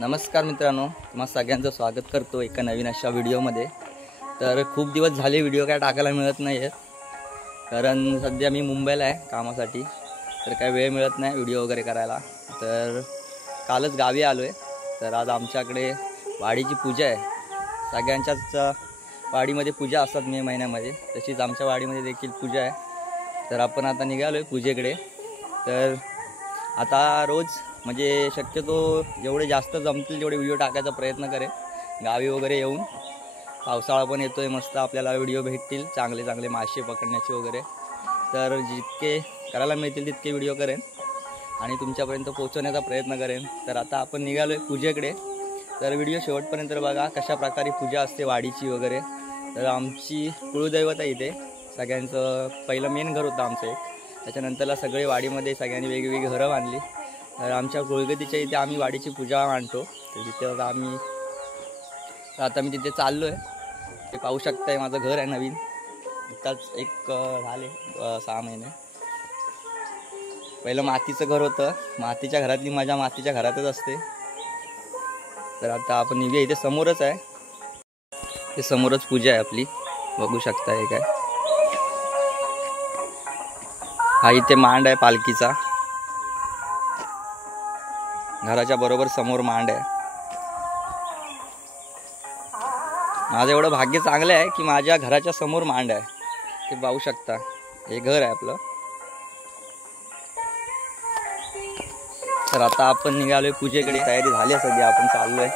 नमस्कार मित्रांनो, तुम्हा सगळ्यांचं स्वागत करतो एका नवीन अशा व्हिडिओमध्ये। तर खूप दिवस झाले व्हिडिओ काय टाकायला मिळत नाही आहेत, कारण सध्या मी मुंबईला आहे कामासाठी, तर काय वेळ मिळत नाही व्हिडिओ वगैरे करायला। तर कालच गावी आलो आहे, तर आज आमच्याकडे वाडीची पूजा आहे। सगळ्यांच्याच वाडीमध्ये पूजा असतात मे महिन्यामध्ये, तशीच आमच्या वाडीमध्ये देखील पूजा आहे। तर आपण आता निघालो आहे पूजेकडे। तर आता रोज म्हणजे शक्यतो जेवढे जास्त जमतील तेवढे व्हिडिओ टाकायचा प्रयत्न करेन। गावी वगैरे येऊन पावसाळा पण येतोय, मस्त आपल्याला व्हिडिओ भेटतील चांगले चांगले मासे पकडण्याचे वगैरे। तर जितके करायला मिळतील तितके व्हिडिओ करेन आणि तुमच्यापर्यंत पोहोचवण्याचा प्रयत्न करेन। तर आता आपण निघालो आहे पूजेकडे, तर व्हिडिओ शेवटपर्यंत बघा कशा प्रकारे पूजा असते वाडीची वगैरे। तर आमची कुळदैवत आहे इथे, सगळ्यांचं पहिलं मेन घर होतं आमचं एक, त्याच्यानंतरला सगळे वाडीमध्ये सगळ्यांनी वेगवेगळी घरं बांधली। तर आमच्या कुळगतीच्या इथे आम्ही वाडीची पूजा मांडतो, तर तिथे आता मी तिथे चाललो आहे। ते पाहू शकताय माझं घर आहे नवीन, इथंच एक झाले 6 महिने। पहिलं मातीचं घर होतं, मातीच्या घरातली मजा मातीच्या घरातच असते। तर आता आपण निघूया, इथे समोरच आहे, ते समोरच पूजा आहे आपली, बघू शकताय काय। हा इथे मांड आहे पालखीचा, घराच्या बरोबर समोर मांड आहे। माझं एवढं भाग्य चांगलं आहे की माझ्या घराच्या समोर मांड आहे, ते पाहू शकता, हे घर आहे आपलं। तर आता आपण निघालोय पूजेकडे, तयारी झाली आहे सध्या, आपण चाललोय।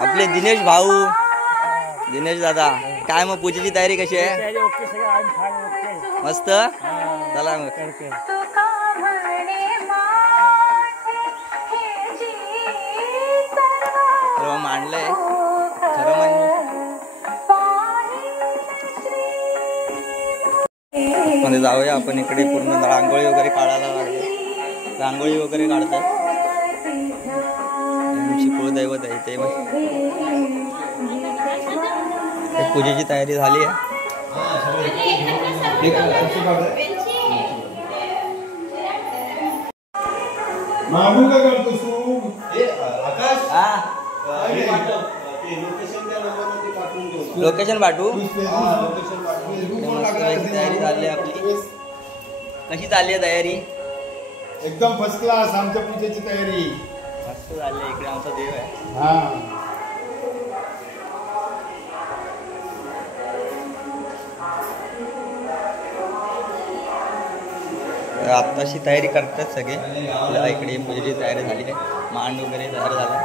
आपले दिनेश भाऊ, दिनेश दादा, काय मग पूजेची तयारी कशी आहे? मस्त, चला मग। मांडलंय खरं म्हणजे जाऊया आपण इकडे, पूर्ण रांगोळी वगैरे काढायला लागले, रांगोळी वगैरे काढतात। आमची कुळदैवत आहे इथे, पूजेची तयारी झाली आहे। लोकेशन पाठवू, तयारी झाली आपली। कशी चालली आहे तयारी? एकदम फर्स्ट क्लास, आमच्या पूजेची तयारी मस्त झाली आहे। इकडे आमचा देव आहे, आत्ताशी तयारी करतात सगळे। इकडे पूजेची तयारी झाली आहे, मांड वगैरे तयार झाला,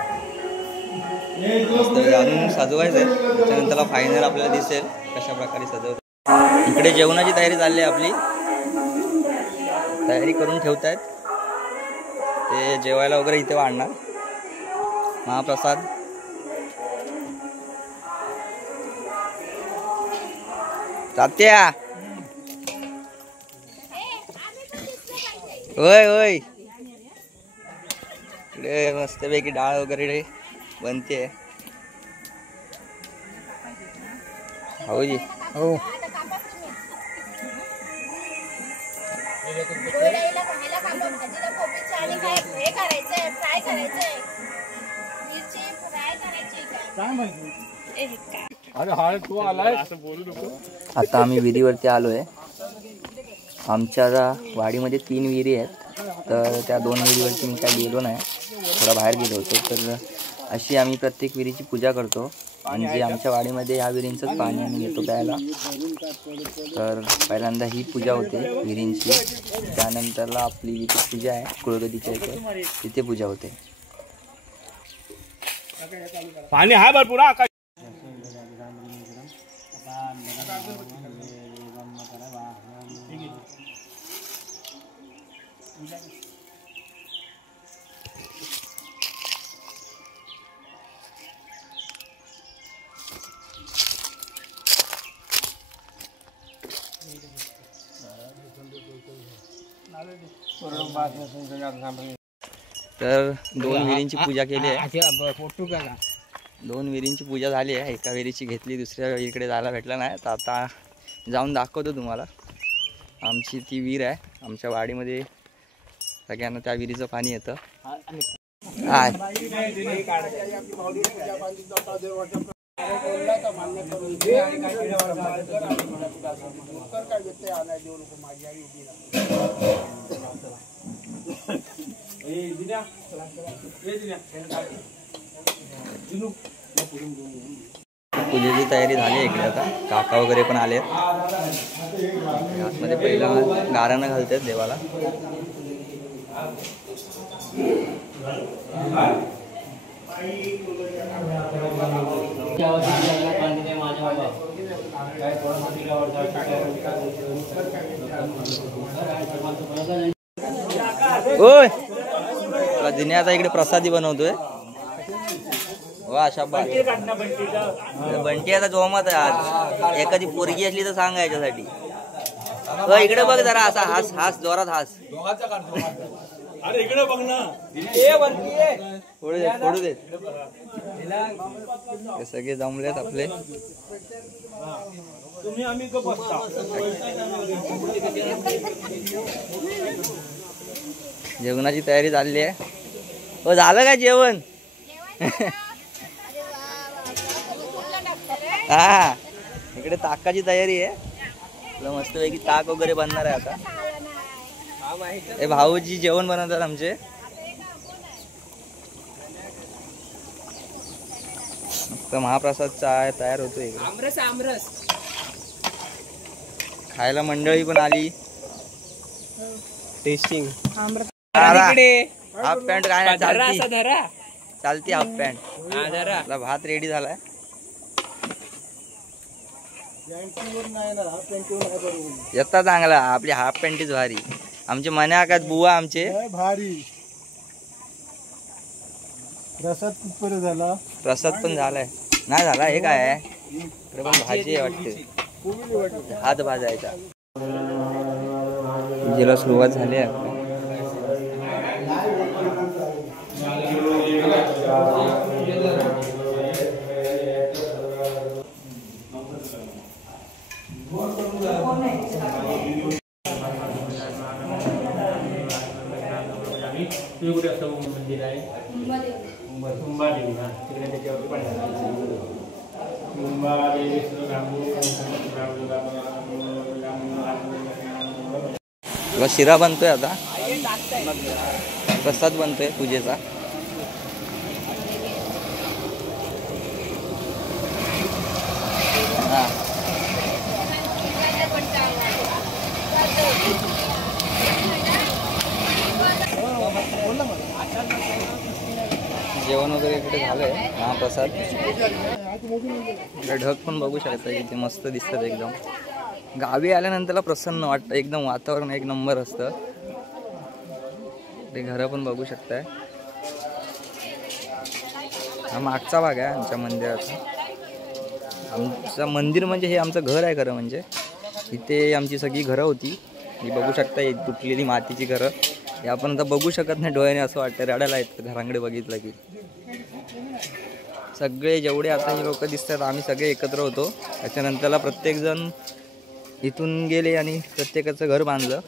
मस्त अजून सजवायचं आहे, त्याच्यानंतर फायनल आपल्याला दिसेल कशा प्रकारे सजवतात। इकडे जेवणाची तयारी चालली आहे आपली, तयारी करून ठेवतायत, ते जेवायला वगैरे इथे वाढणार महाप्रसाद। तात्या, होय होय, इकडे मस्तपैकी डाळ वगैरे बनते। हो जी, हो। आता आम्ही विहिरीवरती आलोय। आमच्या वाडीमध्ये 3 विहिरी आहेत, तर त्या 2 विहिरीवरती मी काय गेलो नाही, थोडा बाहेर गेलो होतो। तर अशी आम्ही प्रत्येक विहिरीची पूजा करतो, म्हणजे आमच्या वाडीमध्ये या विहिरींचंच पाणी आम्ही घेतो प्यायला। तर पहिल्यांदा ही पूजा होते विहिरींची, त्यानंतरला आपली इथे पूजा आहे कुळगदीच्या इथे, तिथे पूजा होते। पाणी आहे भरपूर। तर 2 विहिरींची पूजा केली आहे, 2 विहिरींची पूजा झाली आहे। एका विहिरीची घेतली, दुसऱ्या विहिरीकडे जायला भेटलं नाही, तर आता जाऊन दाखवतो तुम्हाला। आमची ती विहीर आहे आमच्या वाडीमध्ये सगळ्यांना त्या विहिरीचं पाणी येतं. हाय पूजेची तयारी झाली इकडे. आता काका वगैरे पण आले. आतमध्ये पहिला गाराणं घालतात देवाला. ओय दिन्या आता इकडे प्रसादी बनवतोय. वा शाबास. बंटी आता जोमात आहे आज. एखादी पोरगी असली तर सांगा याच्यासाठी. इकडे बघ जरा असा हास हास जोरात हास. अरे इकडे बघ ना. फोडू देत. हे सगळे जमलेत आपले. तुम्ही आम्ही गप बसता. जेवणाची तयारी झाली आहे. हो झालं का जेवण? हा इकडे ताकाची तयारी आहे. मस्तपैकी ताक वगैरे बनणार आहे आता. हे भाऊजी जेवण बनवतात आमचे. महाप्रसादचा तयार होतोय. खायला मंडळी पण आली. टेस्टिंग. हाफ पॅन्ट काय नाही चालती हाफ पॅन्ट. भात रेडी झालाय. येता चांगला. आपली हाफ पॅन्टीच भारी. आमचे मने आकात बुवा आमचे भारी. प्रसाद कुठपर्यंत झाला? प्रसाद पण झालाय. नाही झाला. हे काय आहे? इकडे पण भाजी आहे वाटते. हात भाजायचा. पूजेला सुरुवात झाली आहे. मंदिर आहे कुंभादेवी. हा तिकडे त्याच्यावरती पण कुंभादेवी. शिरा बनतोय आता. प्रसाद बनतोय पूजेचा. हा जेवण वगैरे इकडे झालंय. महाप्रसाद. ढग पण बघू शकता इथे मस्त दिसतात एकदम. गावी आल्यानंतर प्रसन्न वाटतं एकदम. वातावरण एक नंबर असतं. ते घरं पण बघू शकताय. हा मागचा भाग आहे आमच्या मंदिराचा. आमचं मंदिर म्हणजे हे आमचं घर आहे खरं म्हणजे. इथे आमची सगळी घरं होती. ही बघू शकता. ही तुटलेली मातीची घरं. हे आपण आता बघू शकत नाही डोळ्याने. असं वाटतं रडायला येतं घराकडे बघितलं की. सगळे जेवढे आता हे लोक दिसतात आम्ही सगळे एकत्र होतो. त्याच्यानंतरला प्रत्येकजण इथून गेले आणि प्रत्येकाचं घर बांधलं.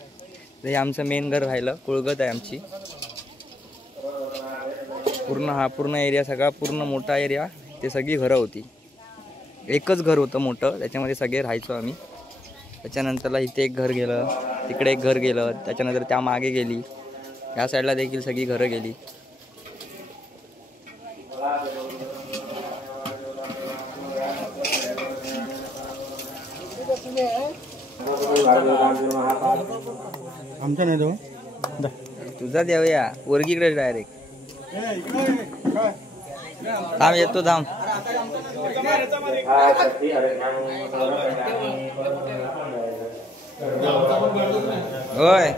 तर हे आमचं मेन घर राहिलं. कुळगत आहे आमची. पूर्ण एरिया सगळा पूर्ण मोठा एरिया. ते सगळी घरं होती. एकच घर होतं मोठं. त्याच्यामध्ये सगळे राहायचो आम्ही. त्याच्यानंतरला इथे एक घर गेलं. तिकडे एक घर गेलं. त्याच्यानंतर त्या मागे गेली. ह्या साईडला देखील सगळी घरं गेली. आमच्या नाही तो तुझा देवया वर्गीकडे डायरेक्ट. थांब येतो थांब. होय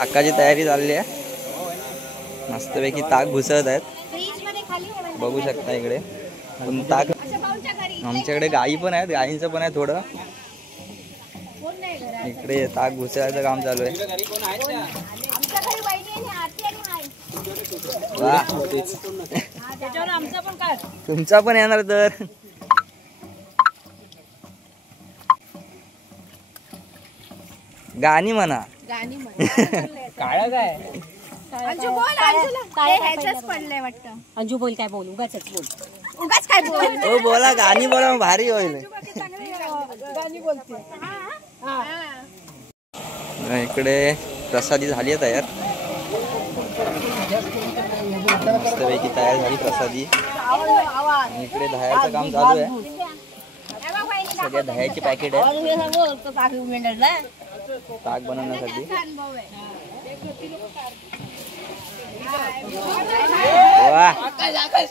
ताकाची तयारी झाली आहे. मस्तपैकी ताक घुसळत आहेत. बघू शकता इकडे. पण ताक आमच्याकडे गाई पण आहेत. गाईंचं पण आहे थोडं. इकडे ताक घुसळायचं काम चालू आहे. वा त्याच्यावर आमचा पण काय तुमचा पण येणार तर. गाणी म्हणा. गाणी म्हण. काळा काय अंजू बोल, अंजूला ह्याचंच पडलंय वाटतं. अंजू बोल, काय बोल, उगाच बोल, उगाच काय बोल. हो बोला, गाणी बोला, भारी होईल. गाणी बोलते. इकडे प्रसादी झाली आहे तयार, मस्तपैकी तयार झाली प्रसादी. आणि इकडे दह्याचं काम चालू आहे. सगळ्या दह्याची पॅकेट आहे ताक बनवण्यासाठी. वा,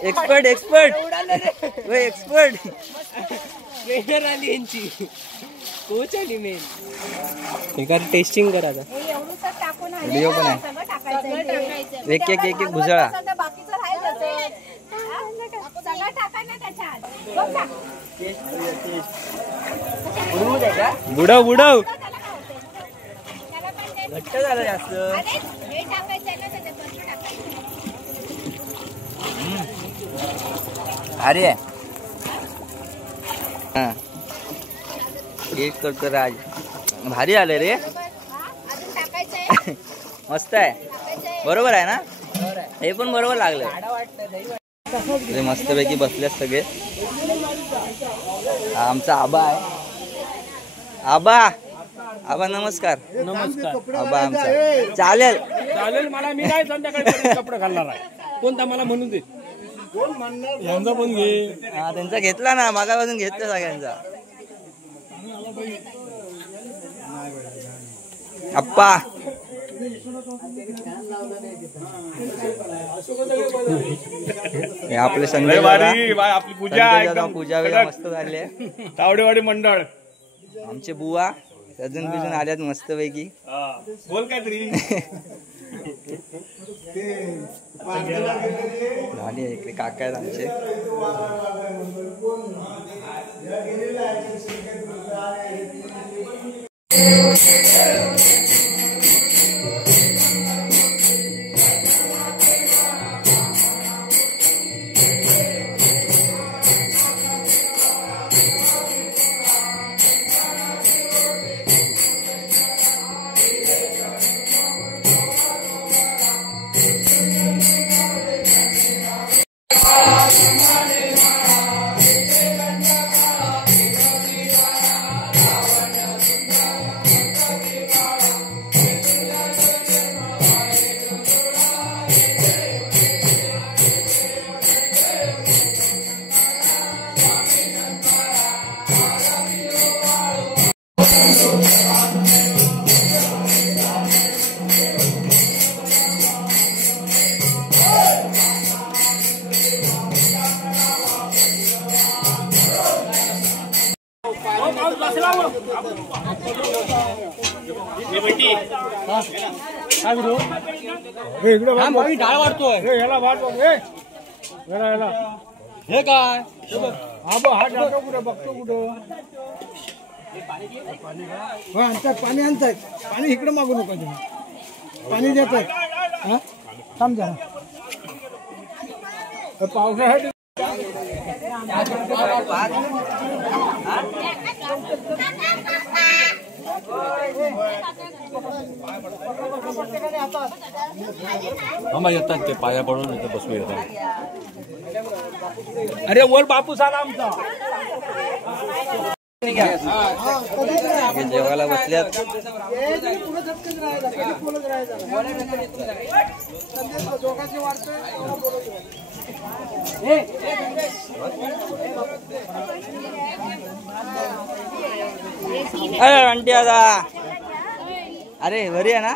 एक्सपर्ट एक्सपर्ट एक्सपर्ट. कोच आली मेन. एखादी टेस्टिंग करायचा व्हिडिओ पण आहे. एक एक एक एक भुजळा. बुडव बुडव. घट्ट झालं जास्त. अरे हा, टेस्ट करतो राज. भारी आले रे. मस्त आहे. बरोबर आहे ना. हे पण बरोबर लागलं. मस्तपैकी बसलेत सगळे. हा आमचा आबा आहे. आबा, आबा नमस्कार. नमस्कार. आबा आमचा चालेल चालेल. मला मी काय संध्याकाळी कपडे घालणार आहे. कोणता मला म्हणून दे. यांचा पण घे. हा त्यांचा घेतला ना, मागापासून घेतला सगळ्यांचा. अप्पा हे आपले संजय आपली पूजा पूजा वगैरे मस्त झाली आहे. तावडेवाडी मंडळ. आमचे बुवा सजून बिजून आल्यात मस्त पैकी. बोल काय तरी. झाली आहे. इकडे काका आहेत आमचे. डाळ वाढतोय. हे काय हा जातो कुठं बघतो कुठं. आणतात पाणी, आणतायत पाणी. इकडे मागू नका तुम्ही. पाणी देत आहे. थांब जरा. पावसाळ्यासाठी येतात ते पाया पडून इथे बसू येतात. अरे वर बापूस आला आमचा. जेवायला बसल्यात. अरे आंटी दादा, अरे बरी आहे ना.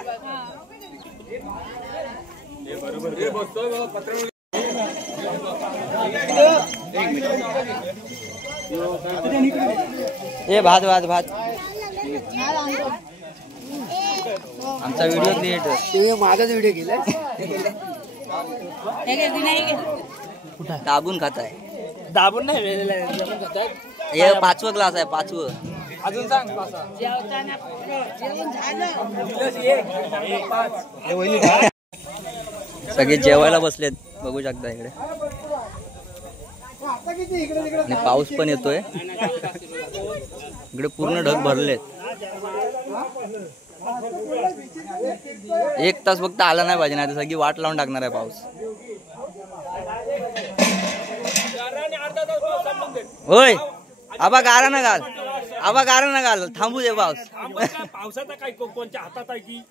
ए भात भात भात. आमचा व्हिडिओ क्रिएटर. माझाच व्हिडिओ केलाय. दाबून खात आहे. दाबून नाही. हे 5वं क्लास आहे. 5वं. अजून सांग. सगळे जेवायला बसलेत, बघू शकता इकडे. किती इकडे तिकडे आणि पाऊस पण येतोय. इकडे पूर्ण ढग भरलेत. 1 तास फक्त आला नाही पाहिजे, नाही तर सगळी वाट लावून टाकणार आहे पाऊस. होय आबा गारा ना घाल, आबा गारा ना घाल, थांबू दे पाऊस. पावसाचा काय कोणच्या हातात आहे की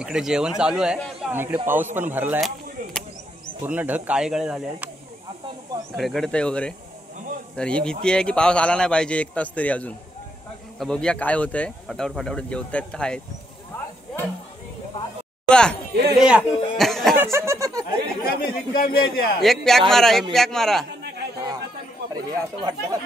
इकडे जेवण चालू आहे आणि इकडे पाऊस पण भरलाय. पूर्ण ढग काळे काळे झाले आहेत, गडगडतंय वगैरे. तर ही भीती आहे की पाऊस आला नाही पाहिजे 1 तास तरी अजून. तर बघूया काय होतंय. फटाफट जेवतायत तर आहेत. एक पॅक मारा, एक पॅक मारा. अरे हे असं वाटतं.